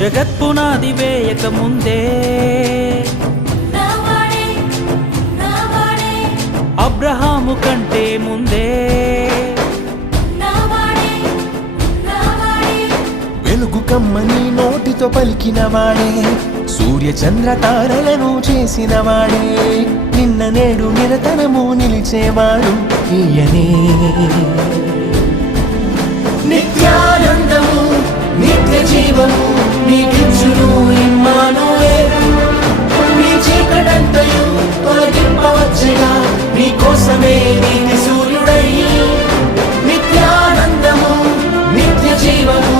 జగత్పునాది వేయక ముందే అబ్రహాము కంటే ముందే వెలుగు కమ్మని నోటితో పలికిన వాడే, సూర్య చంద్ర తారలను చేసిన వాడే, నిన్న నేడు నిరతనము నిలిచేవాడు ఈయనే. నిత్యానందము నిత్య జీవము నీకిచ్చును ఇమ్మానుయేలు, నీ చీకటంతయు తొలగింపవచ్చుగా నీ కోసమే నీతి సూర్యుడై. నిత్యానందము నిత్య జీవము